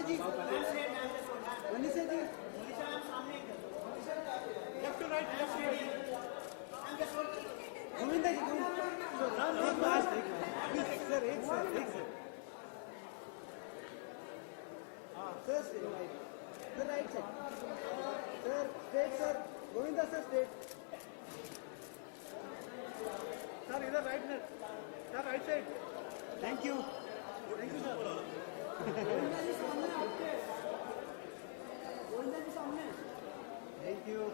Manisha ji, Manisha ji, Govinda ji, sir एक sir sir sir right side sir straight sir Govinda sir straight sir इधर right sir right side thank you sir Govinda ji सामने thank you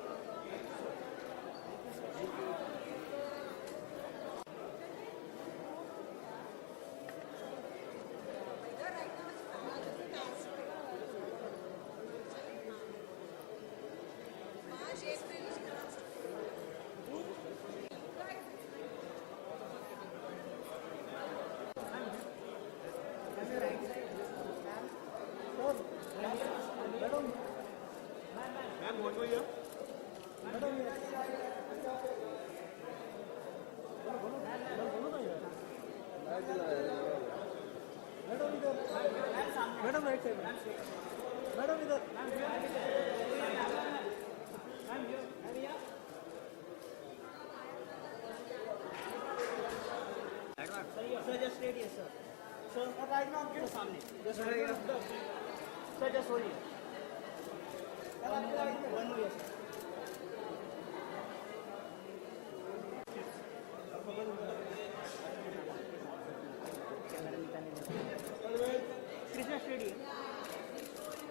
madam right side madam इधर sir just straight yes sir sir right now आपके सामने just sir just hold sir आपके right में one yes Krishna straight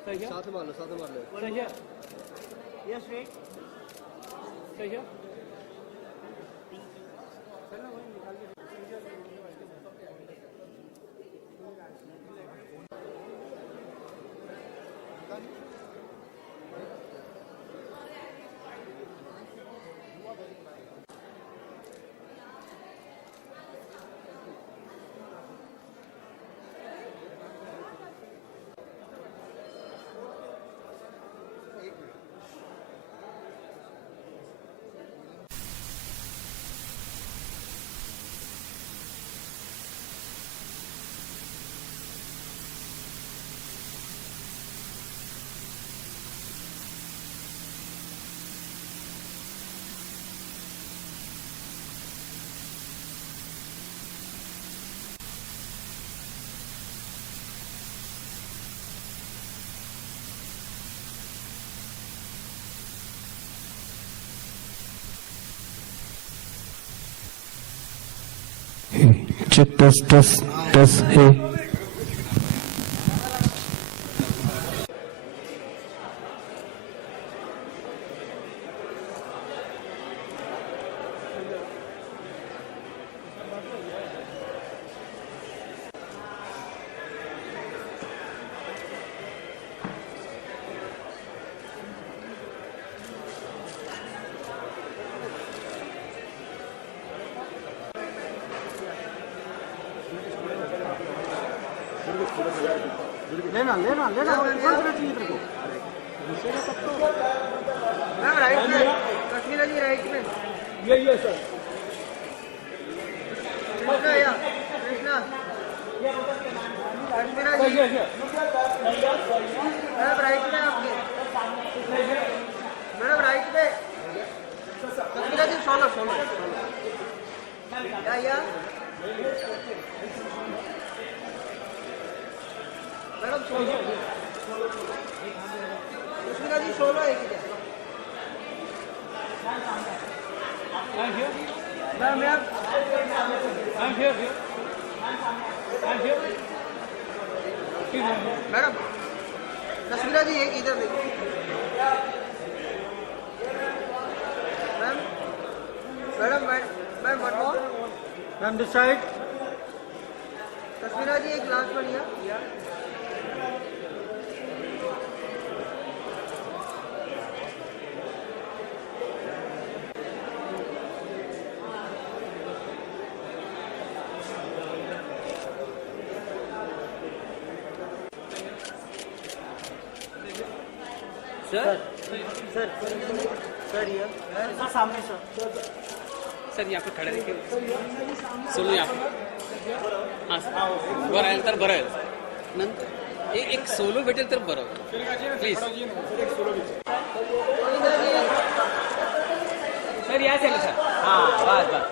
साथ मार लो sir ये straight सही है चलो वही निकाल के Check test hey. लेना कौन सा चाहिए तेरे को मैम राइट में कश्मीर जी राइट में ये सर कृष्णा या कृष्णा कश्मीर जी मैम राइट में आपके मैडम राइट में कश्मीर जी सोलो या madam solo Krishna ji solo है क्या मैम मैडम कश्मीरा जी एक इधर देखिए ma'am ma'am one more ma'am this side Kashmira ji एक लास्ट वन या सर सर सर ये सर सामने सर यहाँ पे खड़े रहिए सुनो यहाँ पे हाँ सर बरं आहे तर बरं आहे नंतर एक सोलो भेटेल तर बरं प्लीज सर या साईड सर हां बस बस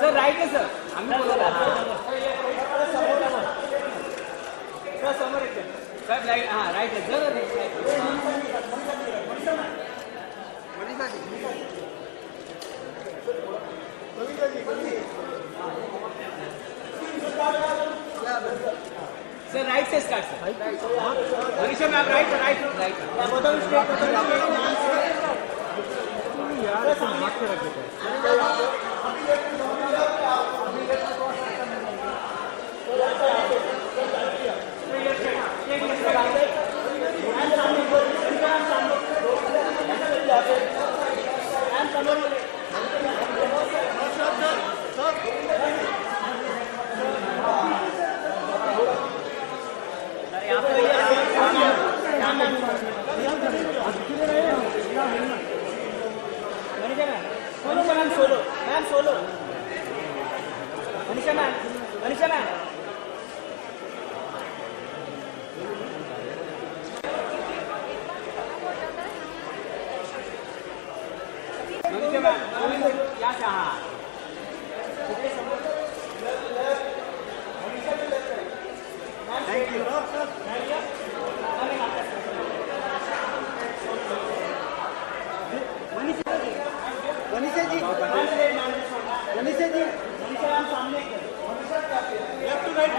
सर राईट आहे सर आम्ही बोलला सर समोर येते सर राईट हां राईट आहे सर सर राइट से start sir Manisha ma'am right right right solo ma'am solo Manisha ma'am क्या चाहा मनीषा जी मनीषा जी सामने left to right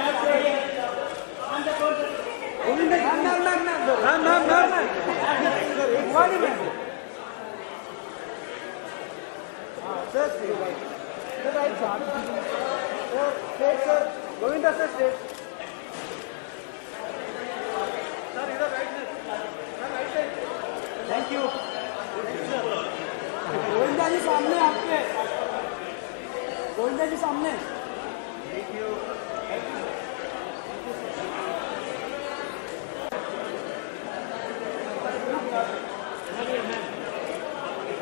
Govinda sir straight sir इधर right side thank you Govinda ji सामने आपके गोविंदा जी सामने थैंक यू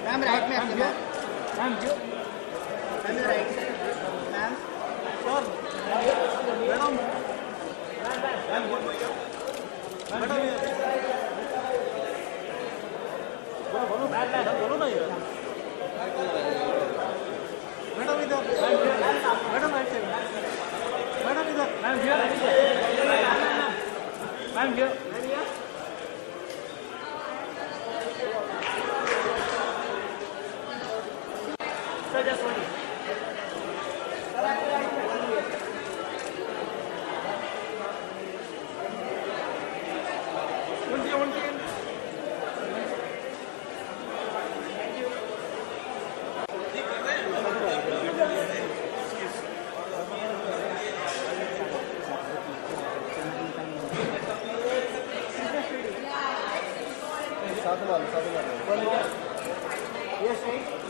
मैम राइट में आपके मैम जो ma'am right ma'am sir madam madam बोलो ना यार मैडम इधर मैडम राइट साइड मैडम इधर ma'am here sir just one Yes, right?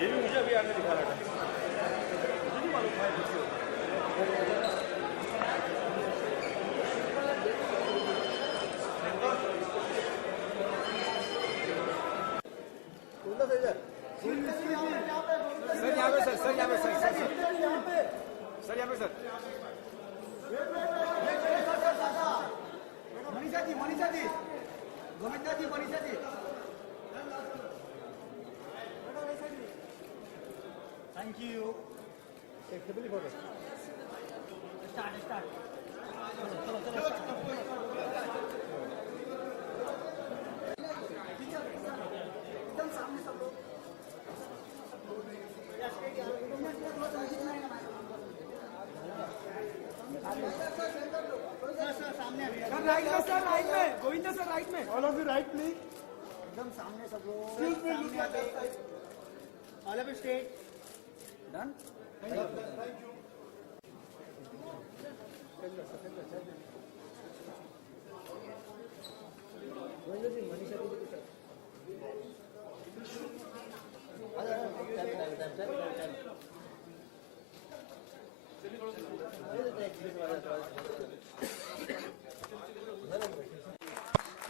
ये भी मुझे अभी आने दिखा रहा था मुझे नहीं मालूम है सर यहाँ पे सर यहाँ पे सर यहाँ पे sir Manisha ji Govinda ji Manisha ji thank you एक डबल फोटो स्टार्ट चलो एकदम सामने सब लोग सर राइट में गोविंदा सर राइट में all of you right please एकदम सामने सब लोग all of you state done thank you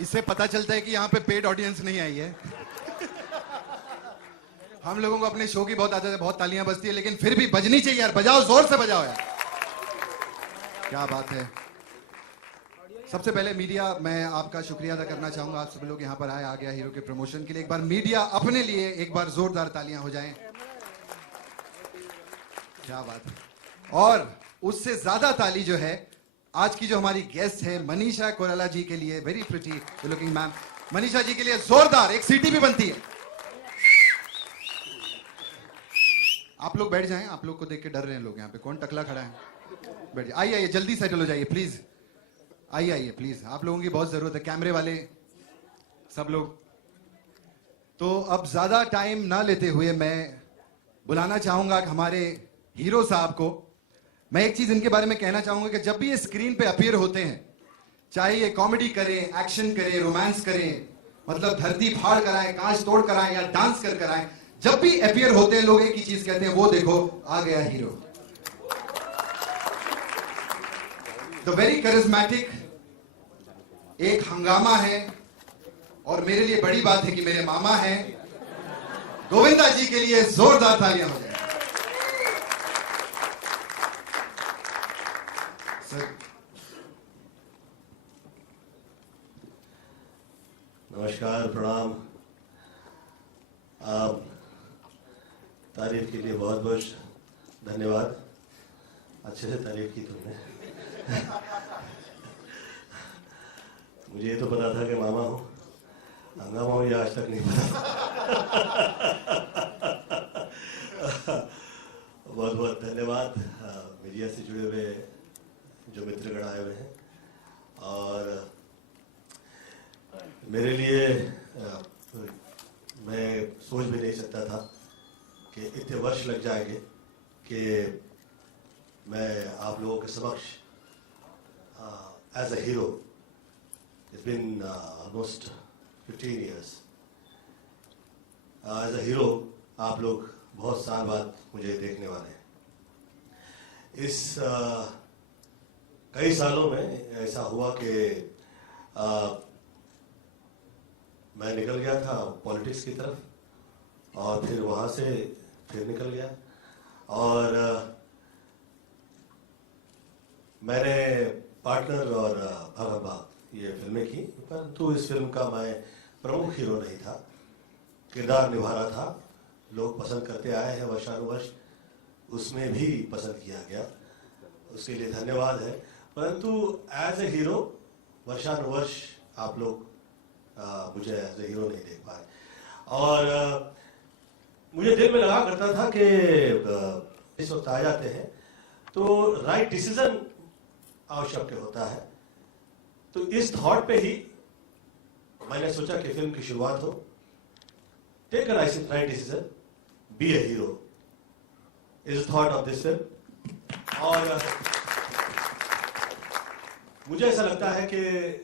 इससे पता चलता है कि यहाँ पे पेड ऑडियंस नहीं आई है। हम लोगों को अपने शो की बहुत आदत है, बहुत तालियां बजती है, लेकिन फिर भी बजनी चाहिए यार। बजाओ, जोर से बजाओ यार। क्या बात है। सबसे पहले मीडिया, मैं आपका शुक्रिया अदा करना चाहूंगा। आप सब लोग यहाँ पर आए, आ गया हीरो के प्रमोशन के लिए। एक बार मीडिया अपने लिए एक बार जोरदार तालियां हो जाएं। क्या बात है। और उससे ज्यादा ताली जो है आज की जो हमारी गेस्ट है मनीषा कोइराला जी के लिए। Very pretty looking ma'am. Manisha ji के लिए जोरदार एक सीटी भी बनती है। आप लोग बैठ जाएं, आप लोग को देख के डर रहे हैं लोग यहाँ पे। कौन टकला खड़ा है? बैठ जाइए। आइए आइए, जल्दी सेटल हो जाइए प्लीज। आइए आइए प्लीज, आप लोगों की बहुत जरूरत है। कैमरे वाले सब लोग। तो अब ज्यादा टाइम ना लेते हुए मैं बुलाना चाहूंगा हमारे हीरो साहब को। मैं एक चीज इनके बारे में कहना चाहूंगा कि जब भी ये स्क्रीन पे अपीयर होते हैं, चाहे ये कॉमेडी करें, एक्शन करें, रोमांस करें, मतलब धरती फाड़ कराएं, कांच तोड़ कराएं या डांस कर कराएं, जब भी अपीयर होते हैं लोग एक ही चीज कहते हैं, वो देखो आ गया हीरो। तो वेरी करिज्मेटिक, एक हंगामा है। और मेरे लिए बड़ी बात है कि मेरे मामा हैं। गोविंदा जी के लिए जोरदार तालियां हो जाए। सर नमस्कार, प्रणाम। आप तारीफ के लिए बहुत बहुत धन्यवाद। अच्छे से तारीफ की तुमने। मुझे ये तो पता था कि मामा हूँ, हंगामा मुझे आज तक नहीं पता। बहुत बहुत धन्यवाद मीडिया से जुड़े हुए जो मित्रगण आए हुए हैं। और मेरे लिए मैं सोच भी नहीं सकता था कि इतने वर्ष लग जाएंगे कि मैं आप लोगों के समक्ष as a hero, it's been almost 15 years as a hero आप लोग बहुत साल बाद मुझे देखने वाले हैं। इस कई सालों में ऐसा हुआ कि मैं निकल गया था पॉलिटिक्स की तरफ और फिर वहाँ से फिर निकल गया। और मैंने पार्टनर और भगत भाग ये फिल्में की, परंतु इस फिल्म का मैं प्रमुख हीरो नहीं था, किरदार निभा रहा था। लोग पसंद करते आए हैं वर्षानुवर्ष, उसमें भी पसंद किया गया, उसके लिए धन्यवाद है। परंतु एज ए हीरो वर्षानुवर्ष आप लोग मुझे एज ए हीरो नहीं देख पाए। और मुझे दिल में लगा करता था कि इस वक्त आ जाते हैं तो राइट डिसीजन आवश्यक होता है। तो इस थॉट पे ही मैंने सोचा कि फिल्म की शुरुआत हो। Take a right decision, be a hero is thought of this film. और मुझे ऐसा लगता है कि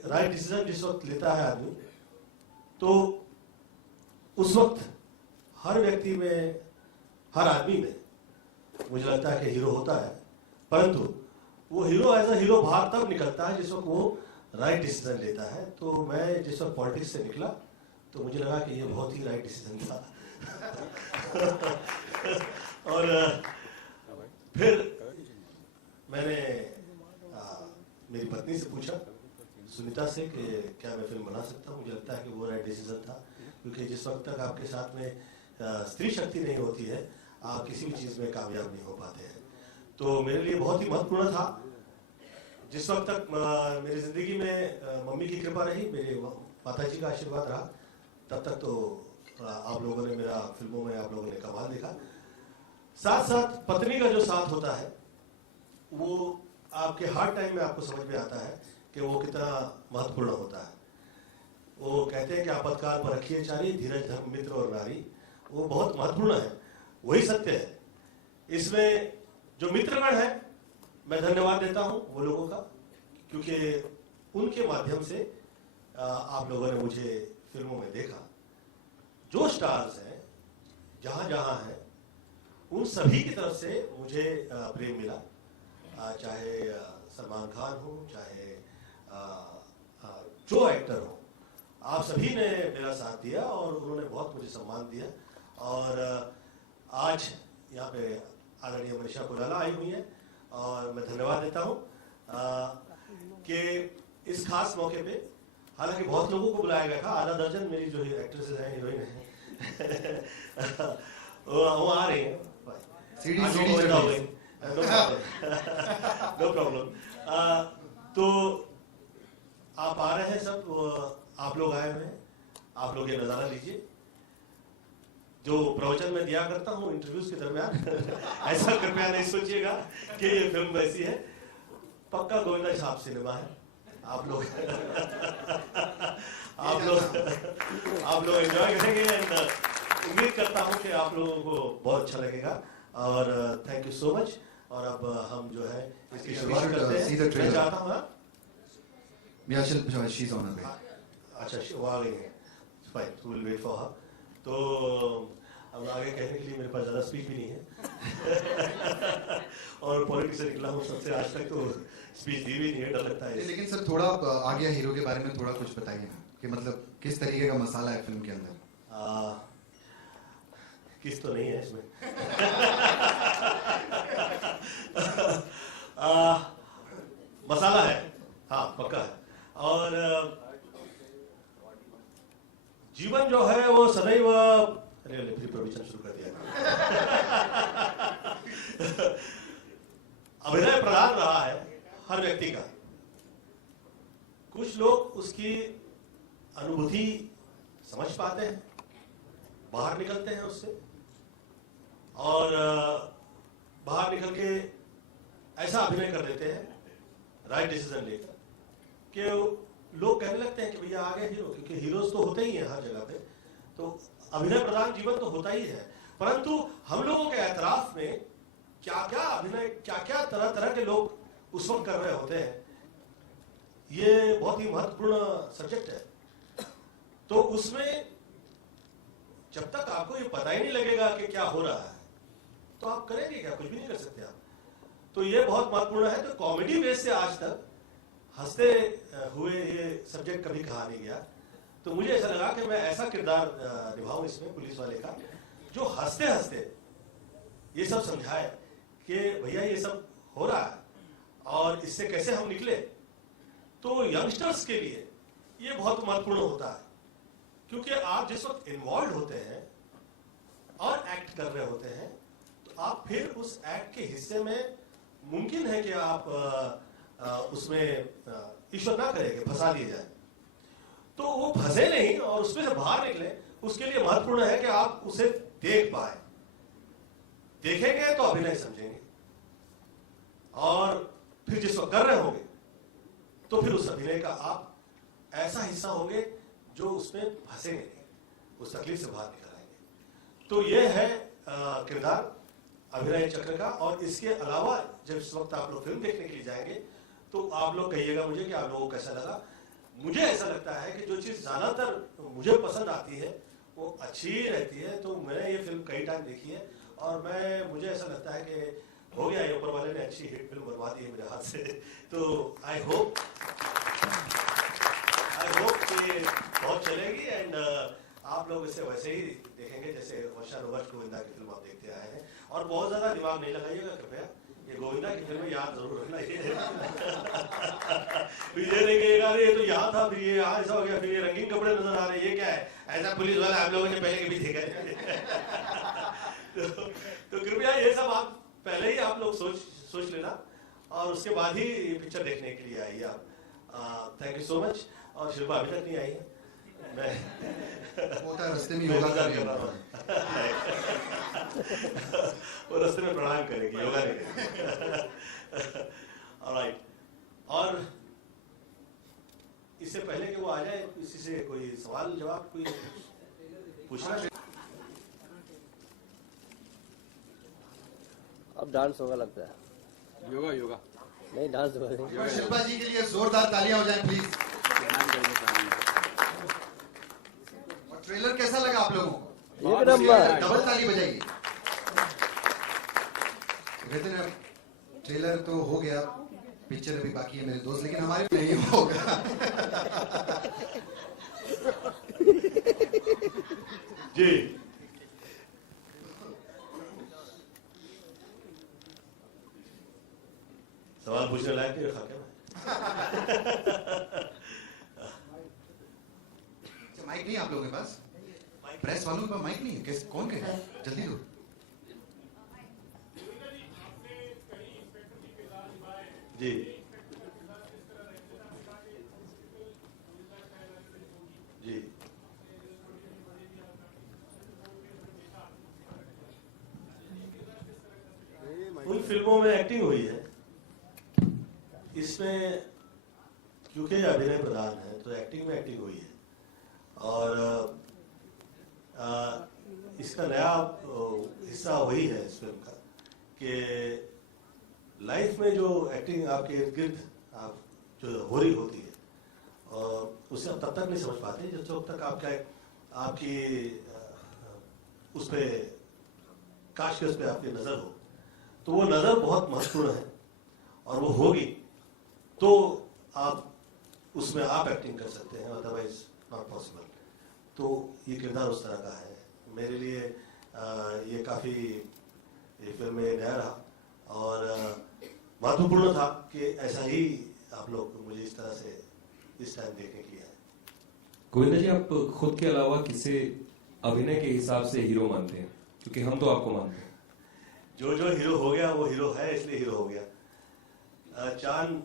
राइट डिसीजन जिस वक्त लेता है आदमी, तो उस वक्त हर व्यक्ति में, हर आदमी में मुझे लगता है कि हीरो होता है। परंतु वो हीरो एज अ हीरो बाहर तब निकलता है जिस वक्त वो राइट डिसीजन लेता है। तो मैं जिस वक्त पॉलिटिक्स से निकला तो मुझे लगा कि ये बहुत ही राइट डिसीजन था। और फिर मैंने मेरी पत्नी से पूछा, सुनीता से, कि क्या मैं फिल्म बना सकता हूँ। मुझे लगता है कि वो राइट डिसीजन था, क्योंकि जिस वक्त तक आपके साथ में स्त्री शक्ति नहीं होती है, आप किसी भी चीज़ में कामयाब नहीं हो पाते हैं। तो मेरे लिए बहुत ही महत्वपूर्ण था। जिस वक्त तक मेरी ज़िंदगी में मम्मी की कृपा रही, मेरे माताजी का आशीर्वाद रहा, तब तक तो आप लोगों ने मेरा फिल्मों में आप लोगों ने कमाल देखा। साथ साथ पत्नी का जो साथ होता है वो आपके हार्ड टाइम में आपको समझ में आता है कि वो कितना महत्वपूर्ण होता है। वो कहते हैं कि आपातकाल पर रखिए चारी, धीरज धर्म मित्र और नारी, वो बहुत महत्वपूर्ण है, वही सत्य है। इसमें जो मित्रगण है, मैं धन्यवाद देता हूं वो लोगों का, क्योंकि उनके माध्यम से आप लोगों ने मुझे फिल्मों में देखा। जो स्टार्स हैं जहां जहां हैं, उन सभी की तरफ से मुझे प्रेम मिला। चाहे सलमान खान हो, चाहे जो एक्टर हो, आप सभी ने मेरा साथ दिया और उन्होंने बहुत मुझे सम्मान दिया। और आज यहाँ पे आदरणीय मनीषा कोइराला आई हुई है और मैं धन्यवाद देता हूँ कि इस खास मौके पे, हालांकि बहुत लोगों को बुलाया गया था, आधा दर्जन मेरी जो एक्ट्रेसेस हैं, हीरोइन हैं वो आ रही हैं। No problem. तो आप आ रहे हैं सब, आप लोग आए हुए हैं, आप लोग ये नज़ारा लीजिए। जो प्रवचन में दिया करता हूँ इंटरव्यूज के दरमियान ऐसा कृपया नहीं सोचिएगा कि ये फिल्म वैसी है। पक्का गोविंदा साहब सिनेमा है। आप लोग एंजॉय करेंगे एंड उम्मीद करता हूँ कि आप लोगों को बहुत अच्छा लगेगा। और थैंक यू सो मच। और अब हम जो है इसकी शुरुआत करते हैं। मैं चाहता हूँ she's on her way. अच्छा वो आ गई है, fine, will wait for her. तो अब आगे कहने के लिए मेरे पास ज़्यादा स्पीच भी नहीं है और पॉलिटिक्स से निकला हूँ सबसे, आज तक तो स्पीच दी भी नहीं है, डर लगता है। लेकिन सर थोड़ा आ गया हीरो के बारे में थोड़ा कुछ बताइए ना, कि मतलब किस तरीके का मसाला है फिल्म के अंदर। किस तो नहीं है इसमें मसाला है, हाँ पक्का है। और जीवन जो है वो सदैव, अरे फिर प्रवचन शुरू कर दिया अभिनय प्रधान रहा है हर व्यक्ति का। कुछ लोग उसकी अनुभूति समझ पाते हैं, बाहर निकलते हैं उससे, और बाहर निकल के ऐसा अभिनय कर देते हैं राइट डिसीजन लेकर कि लोग कहने लगते हैं कि भैया आ गए हीरो, क्योंकि हीरोज तो होते ही हैं हर जगह पे। तो अभिनय प्रधान जीवन तो होता ही है, परंतु हम लोगों के एतराफ में क्या क्या अभिनय, क्या क्या तरह तरह के लोग उस वक्त कर रहे होते हैं, ये बहुत ही महत्वपूर्ण सब्जेक्ट है। तो उसमें जब तक आपको ये पता ही नहीं लगेगा कि क्या हो रहा है, तो आप करेंगे क्या? कुछ भी नहीं कर सकते आप। तो ये बहुत महत्वपूर्ण है। तो कॉमेडी बेस से आज तक हंसते हुए ये सब्जेक्ट कभी कहा नहीं गया। तो मुझे ऐसा लगा कि मैं ऐसा किरदार निभाऊं इसमें पुलिस वाले का, जो हंसते हंसते ये सब समझाए कि भैया ये सब हो रहा है और इससे कैसे हम निकले। तो यंगस्टर्स के लिए ये बहुत महत्वपूर्ण होता है, क्योंकि आप जिस वक्त इन्वॉल्व होते हैं और एक्ट कर रहे होते हैं, तो आप फिर उस एक्ट के हिस्से में मुमकिन है कि आप उसमें ईश्वर ना करे कि फंसा दिए जाए। तो वो फंसे नहीं और उसमें से बाहर निकले, उसके लिए महत्वपूर्ण है कि आप उसे देख पाए। देखेंगे तो अभिनय समझेंगे, और फिर जिस वक्त कर रहे होंगे तो फिर उस अभिनय का आप ऐसा हिस्सा होंगे जो उसमें फंसेंगे नहीं, उस तकलीफ से बाहर निकल आएंगे। तो ये है किरदार अभिनय चक्र का। और इसके अलावा जब इस वक्त आप लोग फिल्म देखने के लिए जाएंगे तो आप लोग कहिएगा मुझे कि आप लोगों को कैसा लगा। मुझे ऐसा लगता है कि जो चीज़ ज़्यादातर मुझे पसंद आती है वो अच्छी रहती है। तो मैंने ये फिल्म कई टाइम देखी है और मुझे ऐसा लगता है कि हो गया, ये ऊपर वाले ने अच्छी हिट फिल्म बनवा दी है मेरे हाथ से। तो आई होप कि बहुत चलेगी एंड आप लोग इसे वैसे ही देखेंगे जैसे वर्षानुवर्ष गोविंदा की फिल्म आप देखते आए हैं। और बहुत ज़्यादा दिमाग नहीं लगाइएगा कृपया, ये गोविंदा की फिल्म याद जरूर रखना। ये नहीं कहिएगा ये तो यहाँ था, फिर ये यहाँ ऐसा हो गया, फिर ये रंगीन कपड़े नजर आ रहे हैं, ये क्या है? ऐसा पुलिस वाला आप लोगों ने पहले के भी देखा है। तो कृपया ये सब आप पहले ही आप लोग सोच लेना और उसके बाद ही पिक्चर देखने के लिए आइए आप। Thank you so much. और शिल्पा अभी तक नहीं आई है, मैं होता रास्ते में योगा कर रहा हूँ। वो रास्ते में प्रणाम करेगी, योगा नहीं करेगी। ऑलराइट। और इससे पहले कि वो आ जाए, किसी से कोई सवाल जवाब कोई पूछना? अब डांस होगा लगता है। योगा नहीं, डांस होगा। शिल्पा जी के लिए जोरदार तालियां हो जाए प्लीज। और ट्रेलर कैसा लगा आप लोगों को? एक नंबर। डबल ताली बजाइए। ट्रेलर तो हो गया, पिक्चर अभी बाकी है मेरे दोस्त, लेकिन हमारे नहीं होगा। जी सवाल पूछने लायक नहीं रखा क्या मैं? अच्छा, माइक नहीं है आप लोगों के पास? प्रेस वालों के पास माइक नहीं है? कैसे, कौन कहे? जल्दी दो। जी जी उन फिल्मों में एक्टिंग हुई है, इसमें क्योंकि अभिनय प्रधान है तो एक्टिंग में एक्टिंग हुई है। और इसका नया हिस्सा वही है इस फिल्म का कि लाइफ में जो एक्टिंग आपके इर्द गिर्द आप जो हो रही होती है और उसे आप तब तक नहीं समझ पाते जब तक आपकी उस पर काश के उस पर आपकी नज़र हो, तो वो नज़र बहुत महत्वपूर्ण है और वो होगी तो आप उसमें आप एक्टिंग कर सकते हैं, अदरवाइज नॉट पॉसिबल। तो ये किरदार उस तरह का है मेरे लिए। ये काफ़ी ये फिल्म में नया रहा और महत्वपूर्ण था कि ऐसा ही आप लोग मुझे इस तरह से इस टाइम देखने के लिए आए। गोविंदा जी, आप खुद के अलावा किसे अभिनय के हिसाब से हीरो मानते हैं? क्योंकि हम तो आपको मानते हैं। जो जो हीरो हो गया वो हीरो है, इसलिए हीरो हो गया। चांद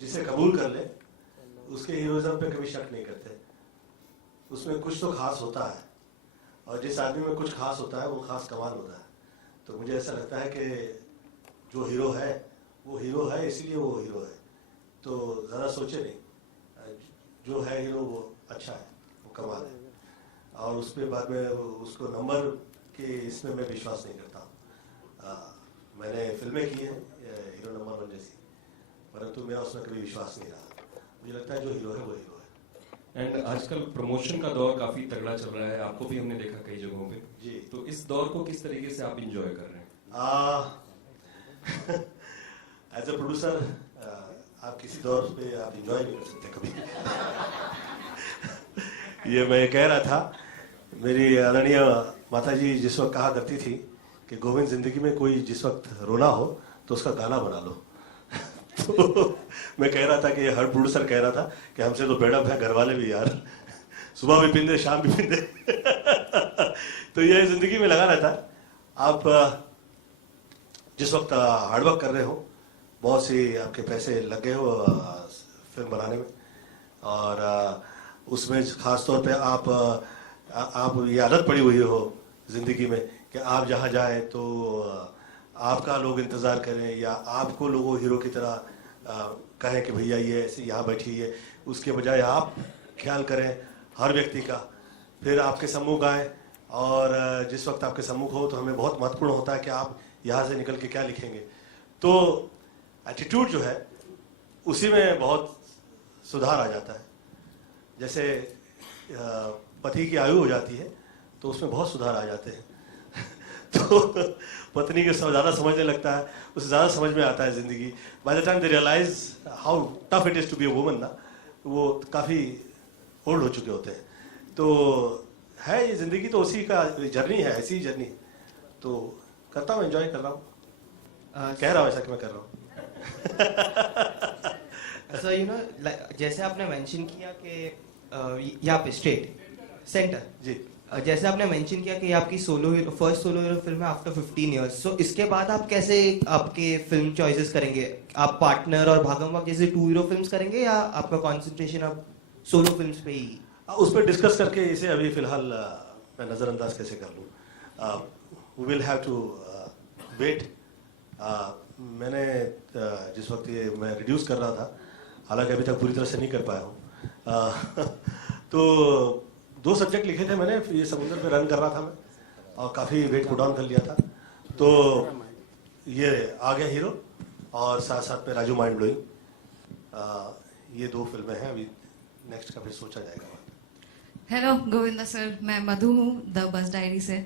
जिसे कबूल कर ले उसके हीरोइज्म पे कभी शक नहीं करते, उसमें कुछ तो खास होता है और जिस आदमी में कुछ खास होता है वो खास कमाल होता है। तो मुझे ऐसा लगता है कि जो हीरो है वो हीरो है, इसलिए वो हीरो है। तो ज़रा सोचे नहीं, जो है हीरो वो अच्छा है, वो कमाल है। और उस पर बाद में उसको नंबर के इसमें मैं विश्वास नहीं करता हूँ। मैंने फिल्में की हैं हीरो नंबर 1 जैसी, परंतु मेरा उसमें कभी विश्वास नहीं रहा। मुझे लगता है जो हीरो है वो हीरो है। एंड आजकल प्रमोशन का दौर काफी तगड़ा चल रहा है, आपको भी हमने देखा कई जगहों पे। जी। तो इस दौर को किस तरीके से आप इंजॉय कर रहे हैं? एज ए प्रोड्यूसर आप किसी दौर पे आप इंजॉय नहीं कर सकते कभी। ये मैं कह रहा था, मेरी आदरणीय माता जी जिस वक्त कहा करती थी कि गोविंद जिंदगी में कोई जिस वक्त रोना हो तो उसका गाना बना लो। तो मैं कह रहा था कि हर प्रोड्यूसर कह रहा था कि हमसे तो बेड़ा है, घर वाले भी यार सुबह भी पींदे शाम भी पींदे। तो ये जिंदगी में लगा रहता है। आप जिस वक्त हार्डवर्क कर रहे हो, बहुत सी आपके पैसे लग गए हो फिल्म बनाने में और उसमें खास तौर पे आप ये आदत पड़ी हुई हो जिंदगी में कि आप जहाँ जाए तो आपका लोग इंतज़ार करें या आपको लोगों हीरो की तरह कहें कि भैया ये ऐसे यहाँ बैठिए, उसके बजाय आप ख्याल करें हर व्यक्ति का, फिर आपके सम्मुख आए और जिस वक्त आपके सम्मुख हो तो हमें बहुत महत्वपूर्ण होता है कि आप यहाँ से निकल के क्या लिखेंगे। तो एटीट्यूड जो है उसी में बहुत सुधार आ जाता है। जैसे पति की आयु हो जाती है तो उसमें बहुत सुधार आ जाते हैं। तो पत्नी के ज़्यादा समझने लगता है, उसे ज़्यादा समझ में आता है ज़िंदगी। By the time they realise how tough it is to be a woman ना, वो काफ़ी ओल्ड हो चुके होते हैं। तो है ये ज़िंदगी तो उसी का जर्नी है, ऐसी ही जर्नी। तो करता हूँ, एंजॉय कर रहा हूँ, कह रहा हूँ ऐसा कि मैं कर रहा हूँ। सर यू नो जैसे आपने मेंशन किया कि यहाँ पे स्टेट सेंटर जी, जैसे आपने मेंशन किया कि ये आपकी फर्स्ट सोलो हीरो फिल्म है आफ्टर 15 इयर्स। सो इसके बाद आप कैसे आपके फिल्म चॉइसेस करेंगे? आप पार्टनर और भागम भाग जैसे 2 हीरो फिल्म्स करेंगे या आपका कंसंट्रेशन आप सोलो फिल्म्स पे ही? उस पर डिस्कस करके इसे अभी फिलहाल मैं नज़रअंदाज कैसे कर लूँ। We will have to wait. मैंने जिस वक्त ये मैं रिड्यूस कर रहा था, हालांकि अभी तक पूरी तरह से नहीं कर पाया हूँ, तो 2 सब्जेक्ट लिखे थे मैंने, ये समुद्र पे रन कर रहा था मैं और काफ़ी वेट पुट डाउन कर लिया था। तो ये आ गया हीरो और साथ साथ में राजू माइंड ब्लोइंग। ये 2 फिल्में हैं, अभी नेक्स्ट का फिर सोचा जाएगा। हेलो गोविंदा सर, मैं मधु हूँ द बस डायरी से।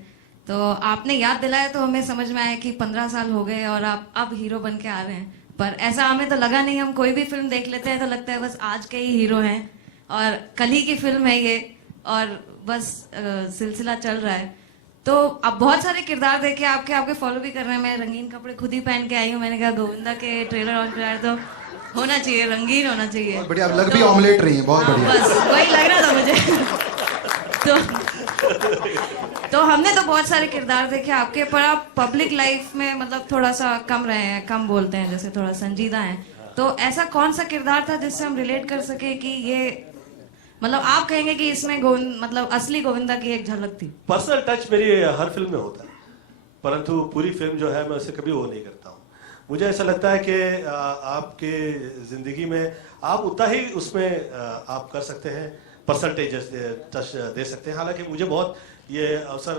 तो आपने याद दिलाया तो हमें समझ में आया कि 15 साल हो गए और आप अब हीरो बन के आ रहे हैं, पर ऐसा हमें तो लगा नहीं। हम कोई भी फिल्म देख लेते हैं तो लगता है बस आज के ही हीरो हैं और कल ही की फिल्म है ये, और बस सिलसिला चल रहा है। तो अब बहुत सारे किरदार देखे आपके फॉलो भी कर रहे हैं। मैं रंगीन कपड़े खुद ही पहन के आई हूँ। मैंने कहा गोविंदा के ट्रेलर ऑन कराया तो होना चाहिए, रंगीन होना चाहिए। बहुत बढ़िया, अब लग भी ऑमलेट रही है, बहुत बढ़िया। बस वही लग रहा था मुझे। तो हमने तो बहुत सारे किरदार देखे आपके, पर आप पब्लिक लाइफ में मतलब थोड़ा सा कम रहे हैं, कम बोलते हैं, जैसे थोड़ा संजीदा हैं। तो ऐसा कौन सा किरदार था जिससे हम रिलेट कर सके कि ये मतलब आप कहेंगे कि इसमें मतलब असली गोविंदा की एक झलक थी? पर्सनल टच मेरी हर फिल्म में होता है, परंतु पूरी फिल्म जो है मैं उसे कभी वो नहीं करता हूँ। मुझे ऐसा लगता है कि आपके जिंदगी में आप उतना ही उसमें आप कर सकते हैं, पर्सनल टच दे सकते हैं। हालांकि मुझे बहुत ये अवसर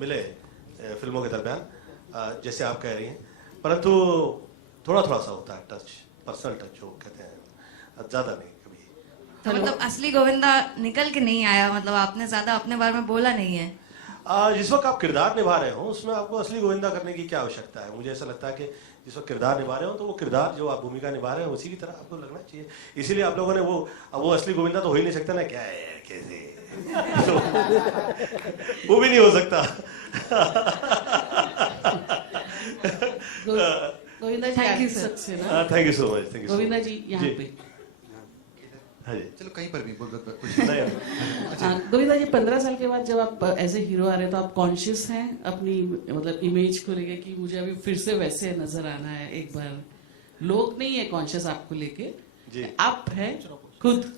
मिले फिल्मों के दरमियान, जैसे आप कह रही हैं, परंतु थोड़ा थोड़ा सा होता है टच, पर्सनल टच जो कहते हैं, ज्यादा नहीं कभी। तो मतलब असली गोविंदा निकल के नहीं आया, मतलब आपने ज्यादा अपने बारे में बोला नहीं है। जिस वक्त आप किरदार निभा रहे हो उसमें आपको असली गोविंदा करने की क्या आवश्यकता है? मुझे ऐसा लगता है कि जिस वक्त किरदार निभा रहे हो तो वो किरदार जो आप भूमिका निभा रहे हैं उसी की तरह आपको लगना चाहिए। इसीलिए आप लोगों ने वो असली गोविंदा तो हो ही नहीं सकता ना, क्या है यार कैसे वो भी नहीं हो सकता। Govinda ji thank you sir. Thank you so much. Thank you Govinda ji यहाँ पे। हाँ जी, चलो कहीं पर भी कुछ नहीं। गोविंदा जी 15 साल के बाद जब आप एज ए हीरो आ रहे हैं तो आप कॉन्शियस हैं अपनी मतलब इमेज को लेके कि मुझे अभी फिर से वैसे नजर आना है एक बार? लोग नहीं है कॉन्शियस आपको लेके जी, आप है खुद।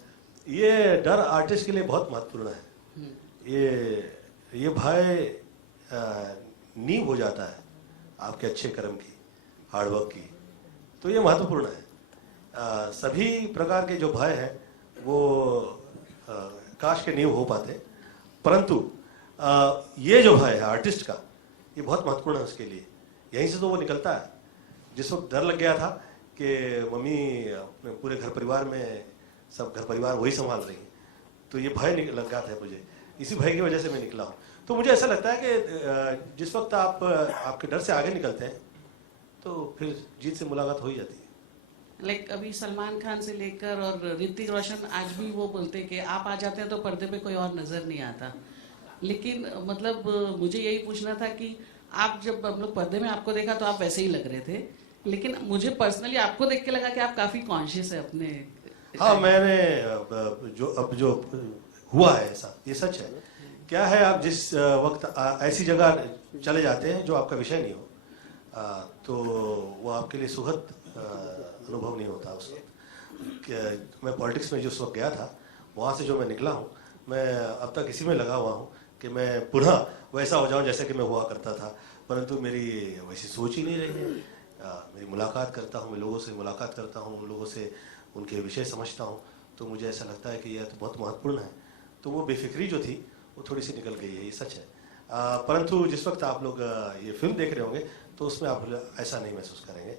ये डर आर्टिस्ट के लिए बहुत महत्वपूर्ण है। ये भय नींव हो जाता है आपके अच्छे कर्म की, हार्डवर्क की, तो ये महत्वपूर्ण है। सभी प्रकार के जो भय हैं वो काश के नींव हो पाते, परंतु ये जो भय है आर्टिस्ट का, ये बहुत महत्वपूर्ण है उसके लिए। यहीं से तो वो निकलता है। जिस वक्त डर लग गया था कि मम्मी अपने पूरे घर परिवार में सब घर परिवार वही संभाल रही है, तो ये भय लग गया था मुझे, इसी भय की वजह से मैं निकला हूँ। तो मुझे ऐसा लगता है कि जिस वक्त आप आपके डर से आगे निकलते हैं तो फिर जीत से मुलाकात हो ही जाती है। लाइक अभी सलमान खान से लेकर और ऋतिक रोशन आज भी वो बोलते हैं कि आप आ जाते हैं तो पर्दे पे कोई और नजर नहीं आता। लेकिन मतलब मुझे यही पूछना था कि आप जब हम लोग पर्दे में आपको देखा तो आप वैसे ही लग रहे थे, लेकिन मुझे पर्सनली आपको देख के लगा कि आप काफी कॉन्शियस है अपने। हाँ, मैंने जो हुआ है ऐसा, ये सच है। क्या है, आप जिस वक्त ऐसी जगह चले जाते हैं जो आपका विषय नहीं हो, तो वो आपके लिए सुखद अनुभव नहीं होता उस वक्त। मैं पॉलिटिक्स में जिस वक्त गया था, वहाँ से जो मैं निकला हूँ, मैं अब तक इसी में लगा हुआ हूँ कि मैं पुनः वैसा हो जाऊँ जैसे कि मैं हुआ करता था, परंतु मेरी वैसी सोच ही नहीं रही है। मेरी मुलाकात करता हूँ, मैं लोगों से मुलाकात करता हूँ, उन लोगों से उनके विषय समझता हूँ, तो मुझे ऐसा लगता है कि यह तो बहुत महत्वपूर्ण है। तो वो बेफिक्री जो थी वो थोड़ी सी निकल गई है, ये सच है। परंतु जिस वक्त आप लोग ये फिल्म देख रहे होंगे तो उसमें आप ऐसा नहीं महसूस करेंगे।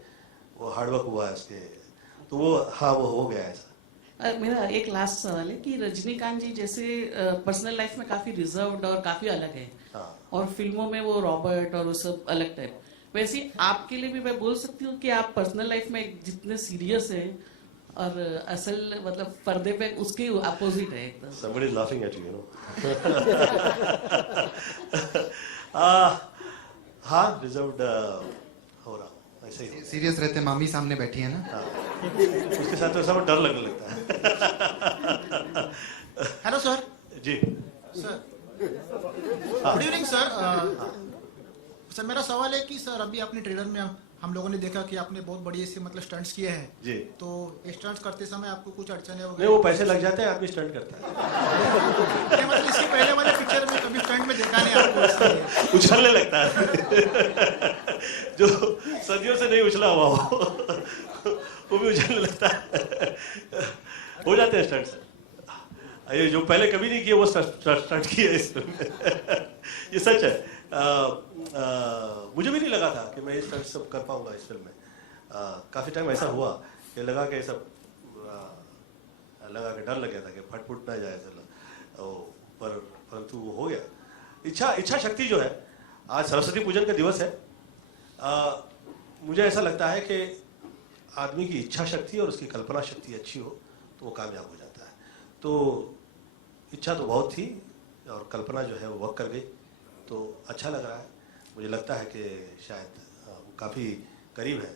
वो हार्डवर्क हुआ है उसके, तो वो हाँ वो हो गया ऐसा। मेरा एक लास्ट सवाल है कि रजनीकांत जी जैसे पर्सनल लाइफ में काफी रिजर्व्ड और काफी अलग है, और फिल्मों में वो रॉबर्ट और वो सब अलग टाइप, वैसे आपके लिए भी मैं बोल सकती हूँ कि आप पर्सनल लाइफ में जितने सीरियस हैं और असल मतलब पर्दे पे उसके अपोजिट है एकदम। Somebody is laughing at you, you know. हाँ, रिजर्व्ड हो रहा हूँ, ऐसे ही। सीरियस रहते हैं, मामी सामने बैठी है ना। हाँ, उसके साथ तो सब डर लगने लगता है। Hello sir. जी sir, good evening sir. Sir मेरा सवाल है कि सर अभी आपने ट्रेलर में हम लोगों ने देखा कि आपने बहुत बढ़िया से मतलब स्टंट्स किए हैं जी। तो स्टंट्स करते समय आपको कुछ अड़चने हो गई? नहीं, वो पैसे लग जाते हैं, आदमी स्टंट करता है। मतलब इसके पहले वाले पिक्चर में कभी स्टंट में देखा नहीं आपको? उछलने लगता है जो सदियों से नहीं उछला हुआ वो भी उछलने लगता है। हो जाते हैं स्टंट्स। ये जो पहले कभी नहीं किए वो स्टंट किए इस फिल्म में। ये सच है। मुझे भी नहीं लगा था कि मैं ये स्टंट सब कर पाऊंगा इस फिल्म में। काफी टाइम ऐसा हुआ कि लगा कि सब लगा कि डर लग गया था कि फट फुट ना जाए, परंतु वो हो गया। इच्छा शक्ति जो है आज सरस्वती पूजन का दिवस है। मुझे ऐसा लगता है कि आदमी की इच्छा शक्ति और उसकी कल्पना शक्ति अच्छी हो तो वो कामयाब हो जाता है। तो इच्छा तो बहुत थी और कल्पना जो है वो वर्क कर गई, तो अच्छा लग रहा है। मुझे लगता है कि शायद काफ़ी करीब है।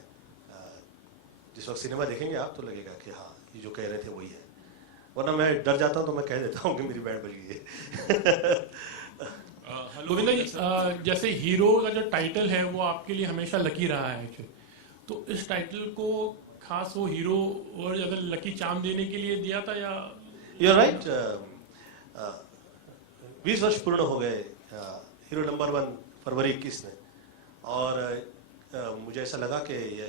जिस वक्त सिनेमा देखेंगे आप तो लगेगा कि हाँ ये जो कह रहे थे वही है, वरना मैं डर जाता हूँ तो मैं कह देता हूँ कि मेरी बैंड बज गई है। गोविंदा जी, जैसे हीरो का जो टाइटल है वो आपके लिए हमेशा लकी रहा है एक्चुअली, तो इस टाइटल को खास वो हीरो और अगर लकी चार्म देने के लिए दिया था या? You're right, 20 वर्ष पूर्ण हो गए हीरो नंबर 1 फरवरी 21 में, और मुझे ऐसा लगा कि ये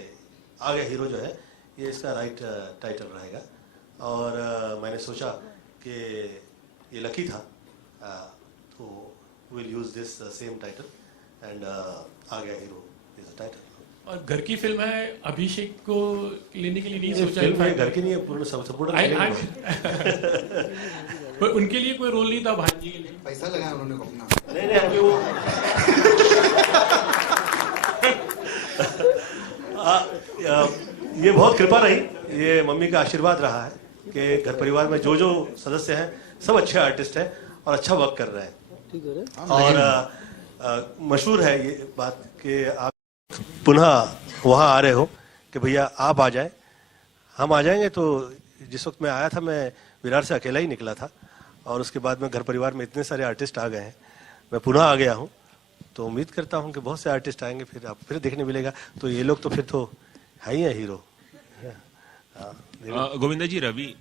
आ गया हीरो जो है ये इसका राइट टाइटल रहेगा, और मैंने सोचा कि ये लकी था, तो we'll use this same title and आ गया हीरो is the title। और घर की फिल्म है, अभिषेक को लेने के लिए नहीं सोचा? फिल्म है, घर की नहीं है, पूर्ण संपूर्ण पर उनके लिए कोई रोल नहीं था भांजी के लिए? पैसा लगाया उन्होंने अपना। नहीं अभी वो ये बहुत कृपा रही, ये मम्मी का आशीर्वाद रहा है कि घर परिवार में जो सदस्य हैं सब अच्छे आर्टिस्ट हैं और अच्छा वर्क कर रहे हैं। और मशहूर है ये बात कि आप पुनः वहाँ आ रहे हो कि भैया आप आ जाएं, हम आ जाएंगे। तो जिस वक्त मैं आया था मैं विरार से अकेला ही निकला था, और उसके बाद में घर परिवार में इतने सारे आर्टिस्ट आ गए हैं, मैं पुनः आ गया हूँ, तो उम्मीद करता हूँ कि बहुत से आर्टिस्ट आएंगे, फिर आप फिर देखने मिलेगा। तो ये लोग तो फिर तो है ही है हीरो। गोविंदा जी, रवि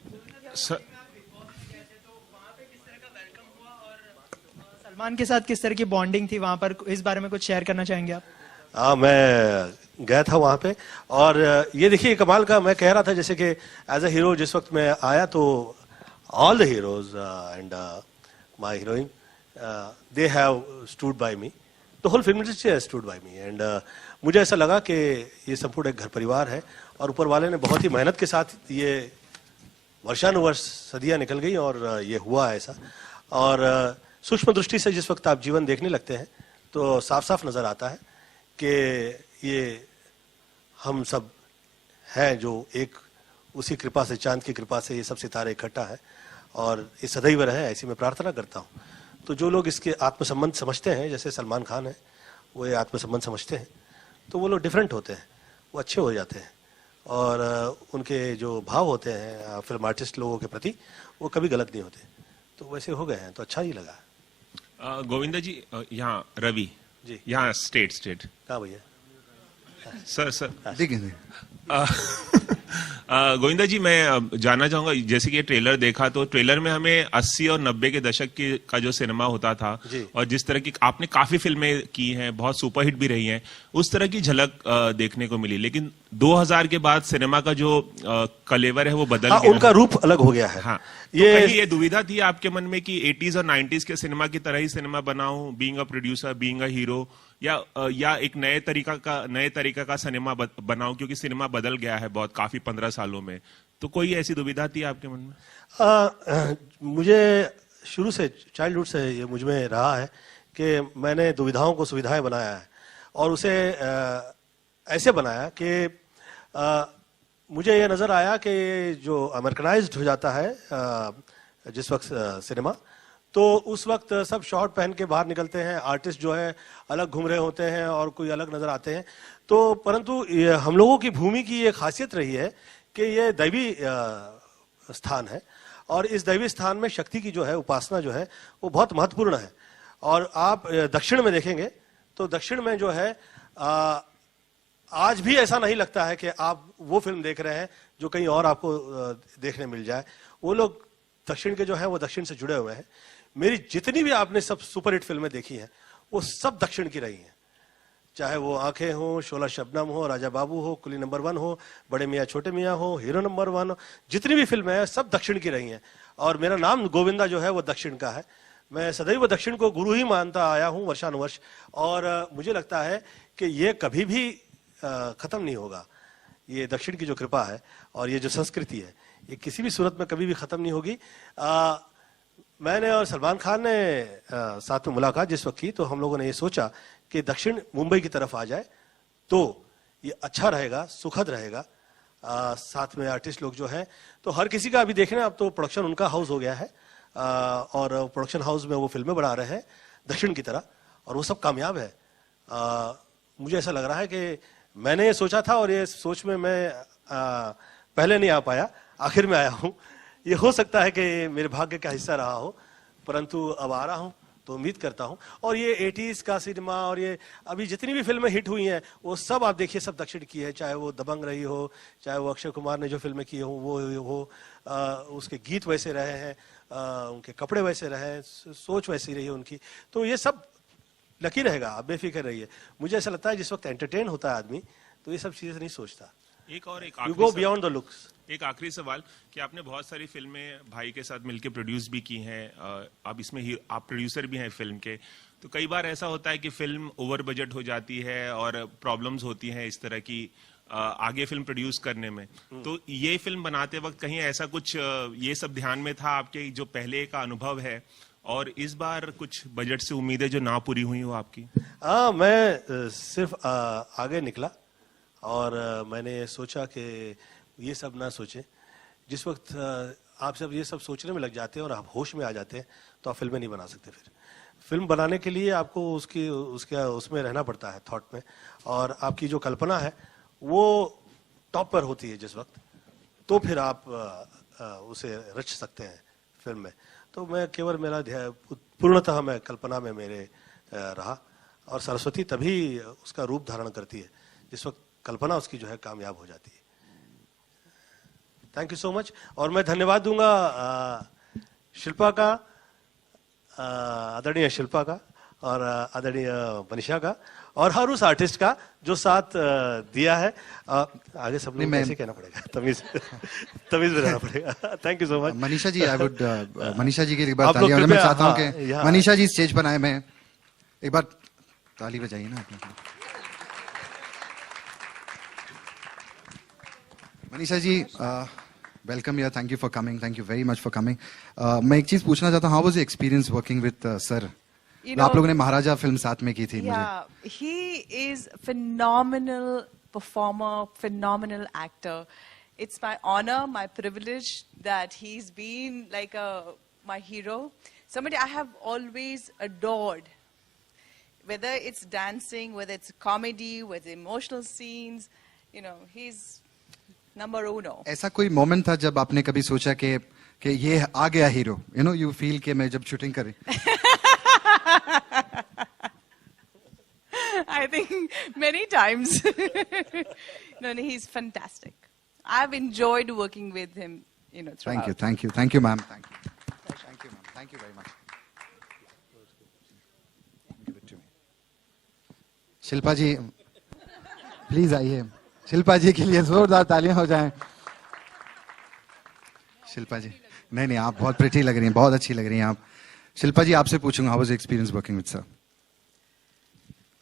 सलमान के साथ किस तरह की बॉन्डिंग थी वहां पर, इस बारे में कुछ शेयर करना चाहेंगे आप? मैं गया था वहाँ पे, और ये देखिए कमाल का, मैं कह रहा था जैसे कि एज अ हीरो जिस वक्त मैं आया तो all the heroes and my heroine they have stood by me, the whole film industry has stood by me, and मुझे ऐसा लगा कि ये संपूर्ण एक घर परिवार है, और ऊपर वाले ने बहुत ही मेहनत के साथ ये वर्षानुवर्ष सदियां निकल गई और ये हुआ ऐसा। और सूक्ष्म दृष्टि से जिस वक्त आप जीवन देखने लगते हैं तो साफ साफ नजर आता है कि ये हम सब हैं जो एक उसी कृपा से, चांद की कृपा से ये सब सितारे इकट्ठा है, और ये सदैव रहे, ऐसी मैं प्रार्थना करता हूँ। तो जो लोग इसके आत्मसंबंध समझते हैं, जैसे सलमान खान है, वो ये आत्मसंबंध समझते हैं, तो वो लोग डिफरेंट होते हैं, वो अच्छे हो जाते हैं, और उनके जो भाव होते हैं फिल्म आर्टिस्ट लोगों के प्रति वो कभी गलत नहीं होते, तो वैसे हो गए हैं, तो अच्छा ही लगा। गोविंदा जी, यहाँ रवि जी, यहाँ स्टेट कहाँ भैया? सर देखिए गोविंदा जी, मैं जानना चाहूंगा, जैसे कि ये ट्रेलर देखा तो ट्रेलर में हमें 80 और 90 के दशक का जो सिनेमा होता था और जिस तरह की आपने काफी फिल्में की हैं, बहुत सुपरहिट भी रही हैं, उस तरह की झलक देखने को मिली। लेकिन 2000 के बाद सिनेमा का जो कलेवर है वो बदल गया, उनका रूप अलग हो गया है। हाँ, ये दुविधा थी आपके मन में कि 80s और 90s के सिनेमा की तरह ही सिनेमा बनाऊं, being a producer, being a hero, या एक नए तरीका का सिनेमा बनाऊं, क्योंकि सिनेमा बदल गया है बहुत, काफी 15 सालों में। तो कोई ऐसी दुविधा थी आपके मन में? मुझे शुरू से, चाइल्डहुड से ये मुझ में रहा है कि मैंने दुविधाओं को सुविधाएं बनाया है, और उसे ऐसे बनाया कि मुझे ये नजर आया कि जो अमेरिकनाइज्ड हो जाता है जिस वक्त सिनेमा, तो उस वक्त सब शॉर्ट पहन के बाहर निकलते हैं, आर्टिस्ट जो है अलग घूम रहे होते हैं और कोई अलग नजर आते हैं। तो परंतु हम लोगों की भूमि की ये खासियत रही है कि ये दैवी स्थान है, और इस दैवी स्थान में शक्ति की जो है उपासना जो है वो बहुत महत्वपूर्ण है। और आप दक्षिण में देखेंगे तो दक्षिण में जो है आज भी ऐसा नहीं लगता है कि आप वो फिल्म देख रहे हैं जो कहीं और आपको देखने मिल जाए। वो लोग दक्षिण के जो है वो दक्षिण से जुड़े हुए हैं। मेरी जितनी भी आपने सब सुपरहिट फिल्में देखी हैं वो सब दक्षिण की रही हैं, चाहे वो आंखें हो, शोला शबनम हो, राजा बाबू हो, कुली नंबर 1 हो, बड़े मियाँ छोटे मियाँ हो, हीरो नंबर 1 हो, जितनी भी फिल्में हैं सब दक्षिण की रही हैं। और मेरा नाम गोविंदा जो है वो दक्षिण का है। मैं सदैव दक्षिण को गुरु ही मानता आया हूँ वर्षानुवर्ष, और मुझे लगता है कि ये कभी भी खत्म नहीं होगा। ये दक्षिण की जो कृपा है और ये जो संस्कृति है ये किसी भी सूरत में कभी भी खत्म नहीं होगी। मैंने और सलमान खान ने साथ में मुलाकात जिस वक्त की तो हम लोगों ने ये सोचा कि दक्षिण मुंबई की तरफ आ जाए तो ये अच्छा रहेगा, सुखद रहेगा। साथ में आर्टिस्ट लोग जो हैं, तो हर किसी का अभी देख रहे हैं, अब तो प्रोडक्शन उनका हाउस हो गया है और प्रोडक्शन हाउस में वो फिल्में बना रहे हैं दक्षिण की तरह, और वो सब कामयाब है। मुझे ऐसा लग रहा है कि मैंने ये सोचा था और ये सोच में मैं पहले नहीं आ पाया, आखिर में आया हूँ। ये हो सकता है कि मेरे भाग्य का हिस्सा रहा हो, परंतु अब आ रहा हूँ तो उम्मीद करता हूँ। और ये 80s का सिनेमा और ये अभी जितनी भी फिल्में हिट हुई हैं वो सब आप देखिए सब दक्षिण की है, चाहे वो दबंग रही हो, चाहे वो अक्षय कुमार ने जो फिल्में की हो वो उसके गीत वैसे रहे हैं, उनके कपड़े वैसे रहे हैं, सोच वैसी रही है उनकी। तो ये सब लकी रहेगा, आप बेफिक्र रहिए। मुझे ऐसा लगता है जिस वक्त एंटरटेन होता है आदमी तो ये सब चीजें नहीं सोचता। एक you go beyond the looks. एक आखिरी सवाल कि आपने बहुत सारी फिल्में भाई के साथ मिलकर प्रोड्यूस भी की हैं, अब इसमें ही आप प्रोड्यूसर भी हैं फिल्म के, तो कई बार ऐसा होता है कि फिल्म ओवर बजट हो जाती है और प्रॉब्लम्स होती हैं इस तरह की आगे फिल्म प्रोड्यूस करने में। तो ये फिल्म बनाते वक्त कहीं ऐसा कुछ ये सब ध्यान में था आपके, जो पहले का अनुभव है, और इस बार कुछ बजट से उम्मीदें जो ना पूरी हुई हो आपकी? मैं सिर्फ आगे निकला और मैंने सोचा कि ये सब ना सोचें। जिस वक्त आप सब ये सब सोचने में लग जाते हैं और आप होश में आ जाते हैं तो आप फिल्में नहीं बना सकते। फिर फिल्म बनाने के लिए आपको उसमें रहना पड़ता है, थॉट में, और आपकी जो कल्पना है वो टॉप पर होती है जिस वक्त, तो फिर आप उसे रच सकते हैं फिल्म में। तो मैं केवल मेरा पूर्णतः मैं कल्पना में मेरे रहा, और सरस्वती तभी उसका रूप धारण करती है जिस वक्त कल्पना उसकी जो है कामयाब हो जाती है। Thank you so much. और मैं धन्यवाद दूंगा शिल्पा का, आदरणीय शिल्पा का, और आदरणीय मनीषा का, और हर उस आर्टिस्ट का जो साथ दिया है। आगे सब लोग कैसे कहना पड़ेगा, तमीज में रहना पड़ेगा। Thank you so much. Manisha ji, I would Manisha ji की एक बार ताली, और मैं चाहता हूँ कि मनीषा जी स्टेज पर आए, मैं एक बार ताली बजाइए ना आप। मनीषा जी, वेलकम यार, thank you for coming, thank you very much for coming. मैं एक चीज पूछना चाहता हूँ, how was experience working with sir? आप लोगों ने महाराजा फिल्म साथ में की थी। मुझे he is phenomenal performer, phenomenal actor. It's my honor, my privilege that he's been like my hero, somebody I have always adored. Whether it's dancing, whether it's comedy, whether emotional scenes, you know, he's number uno. ऐसा कोई moment था जब आपने कभी सोचा कि ये आ गया hero, you know, you feel कि मैं जब शूटिंग करी? I think many times. No, he's fantastic. I've enjoyed working with him, you know, throughout. Thank you, ma'am. Thank you, ma'am. Thank you very much. Give it to me. Shilpa ji, please आइए। शिल्पा जी के लिए जोरदार तालियां हो जाएं। शिल्पा जी, नहीं, आप बहुत प्रिटी लग रही हैं, बहुत अच्छी लग रही हैं आप। शिल्पा जी, आपसे पूछूंगा, how was experience working with sir?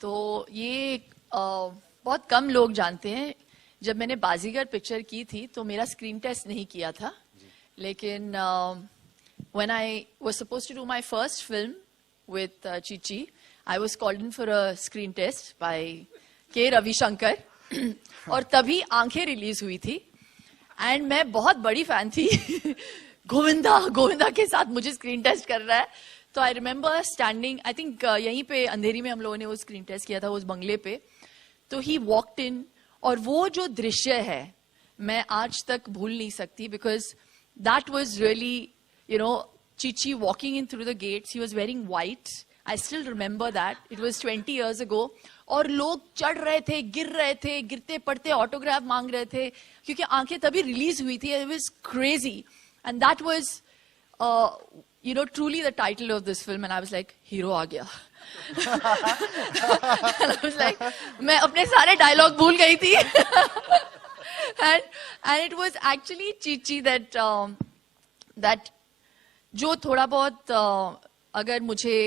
तो ये बहुत कम लोग जानते हैं, जब मैंने बाजीगर पिक्चर की थी तो मेरा स्क्रीन टेस्ट नहीं किया था, लेकिन when I was supposed to do my first film with Chichi, I was called in for a screen test by K Ravishankar, और तभी आंखें रिलीज हुई थी, एंड मैं बहुत बड़ी फैन थी। गोविंदा के साथ मुझे स्क्रीन टेस्ट कर रहा है, तो I remember standing, I think यहीं पे अंधेरी में हम लोगों ने वो स्क्रीन टेस्ट किया था उस बंगले पे। तो ही वॉक्ड इन, और वो जो दृश्य है मैं आज तक भूल नहीं सकती, because that was really, you know, Chichi walking in through the gates, he was wearing white, I still remember that, it was 20 years ago, और लोग चढ़ रहे थे, गिर रहे थे, गिरते पड़ते ऑटोग्राफ मांग रहे थे, क्योंकि आंखें तभी रिलीज हुई थी। It was crazy, and that was you know, truly the title of this film, and I was like, hero aa gaya. And I was like, मैं अपने सारे dialogue भूल गई थी. and it was actually Chichi that जो थोड़ा बहुत अगर मुझे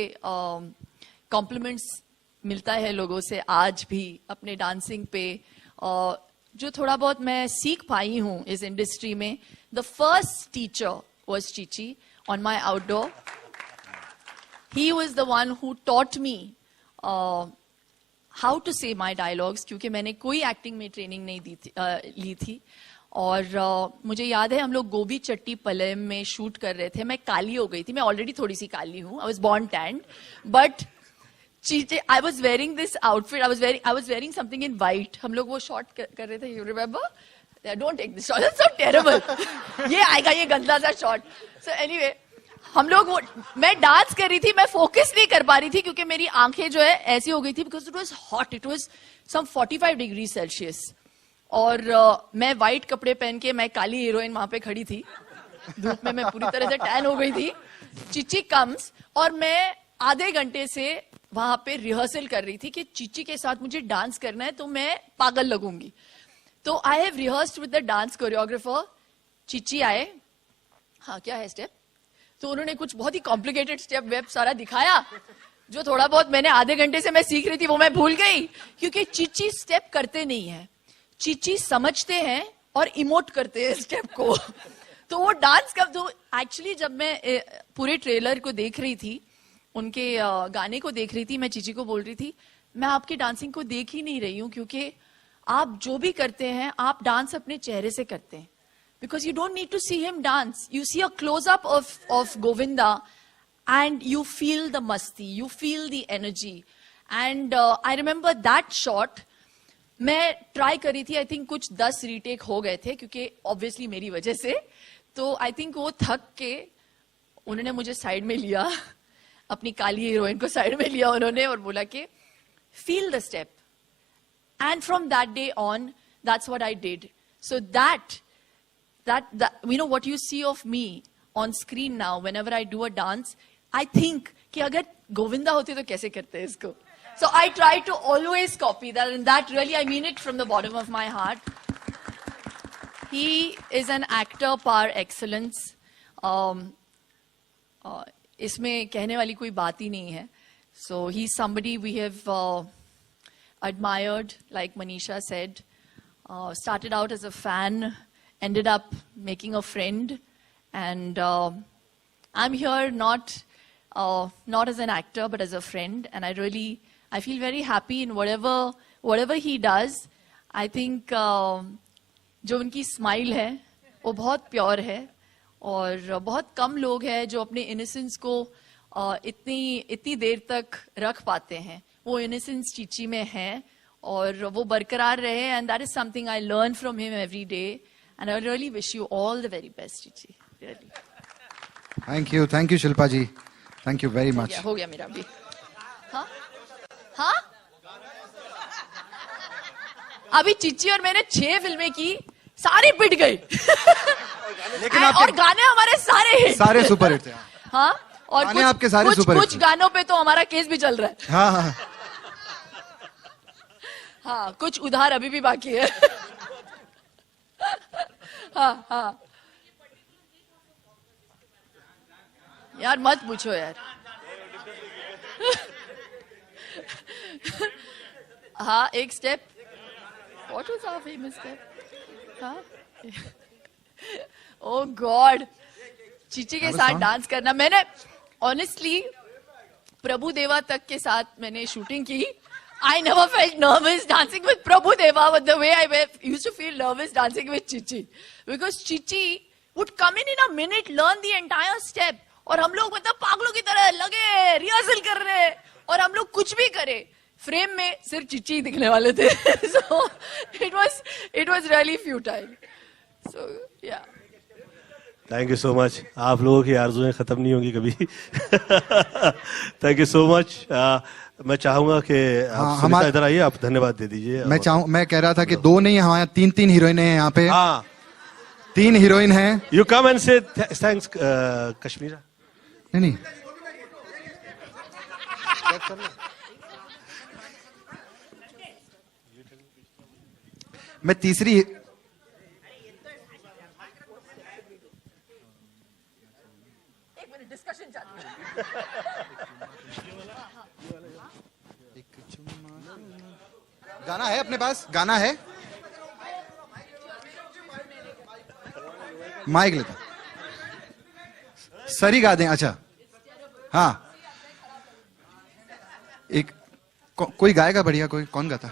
compliments मिलता है लोगों से आज भी अपने dancing पे, जो थोड़ा बहुत मैं सीख पाई हूँ इस industry में, the first teacher was Chichi. On my outdoor, he was the one who taught me how to say my dialogues, क्योंकि मैंने कोई एक्टिंग में ट्रेनिंग नहीं ली थी. और मुझे याद है हम लोग गोभी चट्टी पलेम में शूट कर रहे थे. मैं काली हो गई थी, मैं ऑलरेडी थोड़ी सी काली हूँ. I was born stand, but I was wearing this outfit. I was wearing something in white. हम लोग वो शॉट कर रहे थे. You remember? Don't take this shot. That's so terrible. ये आएगा ये गंदा सा शॉट. So anyway, हम लोग मैं डांस कर रही थी, मैं फोकस नहीं कर पा रही थी क्योंकि मेरी आंखें जो है ऐसी हो गई थी, because it was hot. It was some 45 degrees Celsius. और मैं व्हाइट कपड़े पहन के मैं काली हीरोइन वहां पे खड़ी थी धूप में. मैं पूरी तरह से टैन हो गई थी. चिची कम्स और मैं आधे घंटे से वहां पे रिहर्सल कर रही थी कि चीची के साथ मुझे डांस करना है तो मैं पागल लगूंगी. तो I have rehearsed with the dance choreographer. Chichi आए, हाँ क्या है स्टेप, तो उन्होंने कुछ बहुत ही कॉम्प्लिकेटेड स्टेप वेब सारा दिखाया. जो थोड़ा बहुत मैंने आधे घंटे से मैं सीख रही थी वो मैं भूल गई, क्योंकि चिची स्टेप करते नहीं है. चिची समझते हैं और इमोट करते हैं स्टेप को. तो वो डांस का तो एक्चुअली जब मैं पूरे ट्रेलर को देख रही थी, उनके गाने को देख रही थी, मैं चीची को बोल रही थी मैं आपकी डांसिंग को देख ही नहीं रही हूँ, क्योंकि आप जो भी करते हैं आप डांस अपने चेहरे से करते हैं. Because you don't need to see him dance. You see a close up of Govinda and you feel the मस्ती, you feel the energy. And I remember that shot. मैं ट्राई करी थी, आई थिंक कुछ 10 रीटेक हो गए थे, क्योंकि obviously मेरी वजह से. तो आई थिंक वो थक के उन्होंने मुझे साइड में लिया, अपनी काली हीरोइन को साइड में लिया उन्होंने और बोला कि feel the step. And from that day on that's what I did. So that you know what you see of me on screen now whenever I do a dance, I think कि अगर गोविंदा होते तो कैसे करते हैं इसको. So I try to always copy that, and that really I mean it from the bottom of my heart. He is an actor par excellence. इसमें कहने वाली कोई बात ही नहीं है. So he's somebody we have admired, like Manisha said. Started out as a fan, ended up making a friend, and I'm here not as an actor but as a friend. And I feel very happy in whatever he does. I think जो उनकी smile है वो बहुत pure है, और बहुत कम लोग हैं जो अपने इनोसेंस को इतनी देर तक रख पाते हैं. वो इनोसेंस चीची में है और वो बरकरार रहे, and that is something I learn from him every day, and I really wish you all the very best Chichi. Really thank you Shilpa ji, thank you very much. हो गया मेरा भी. हाँ हाँ, अभी चिच्ची और मैंने 6 फिल्में की, सारी पिट गई. लेकिन और गाने हमारे सारे सुपर हिट थे. हाँ, और गाने आपके सारे सुपर हिट कुछ गानों पे तो हमारा केस भी चल रहा है. हाँ हाँ हाँ, कुछ उधार अभी भी बाकी है. हाँ हाँ यार मत पूछो यार. हाँ, एक step. What was our famous step? हाँ? Oh God! चीची के साथ डांस करना. मैंने honestly प्रभु देवा तक के साथ मैंने शूटिंग की. I never felt nervous dancing with Prabhu Deva, but the way I used to feel nervous dancing with Chichi, because Chichi would come in a minute, learn the entire step, और हम लोग मतलब पागलों की तरह लगे rehearsal कर रहे हैं, और हम लोग कुछ भी करे फ्रेम में सिर्फ चिच्ची दिखने वाले थे. So it was really futile. So yeah. Thank you so much. आप लोगों की आरज़ुएं खत्म नहीं होंगी कभी. Thank you so much. मैं चाहूंगा कि आप सुनीता इधर आइए, आप धन्यवाद दे दीजिए. मैं कह रहा था कि 2 नहीं, हमारे 3 हीरोइन हैं यहाँ पे. हाँ, 3 हीरोइन हैं. यू कम एंड से थैंक्स कश्मीरा. नहीं मैं तीसरी डिस्कशन चालू है. गाना है अपने पास, गाना है. माइक लेता सरी गा दें. अच्छा हाँ, कोई गाएगा बढ़िया? कोई कौन गाता?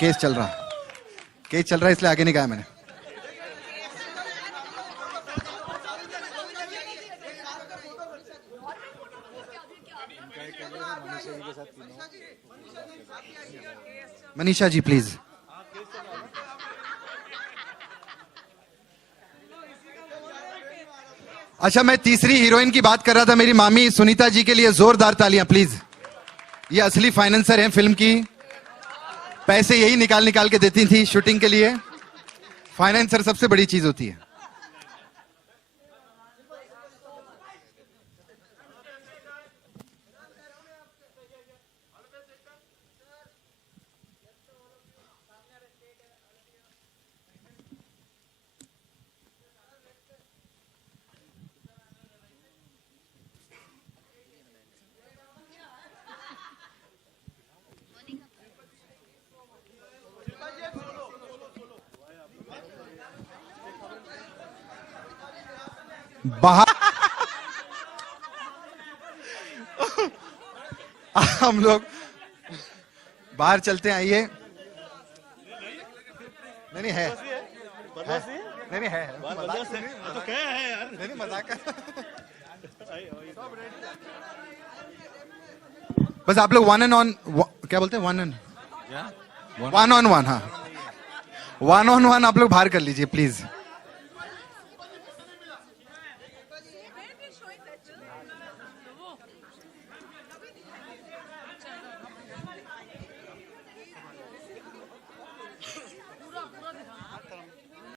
केस चल रहा है इसलिए आगे नहीं गाया मैंने। मनीषा जी प्लीज। अच्छा, मैं तीसरी हीरोइन की बात कर रहा था, मेरी मामी सुनीता जी के लिए जोरदार तालियां प्लीज। ये असली फाइनेंसर हैं फिल्म की, पैसे यही निकाल निकाल के देती थी शूटिंग के लिए। फाइनेंसर सबसे बड़ी चीज होती है। बाहर हम लोग बाहर चलते हैं, आइए। नहीं है, नहीं है, तो क्या है यार? नहीं मजाक। बस आप लोग वन क्या बोलते हैं, वन ऑन वन। हाँ, वन ऑन वन आप लोग बाहर कर लीजिए प्लीज।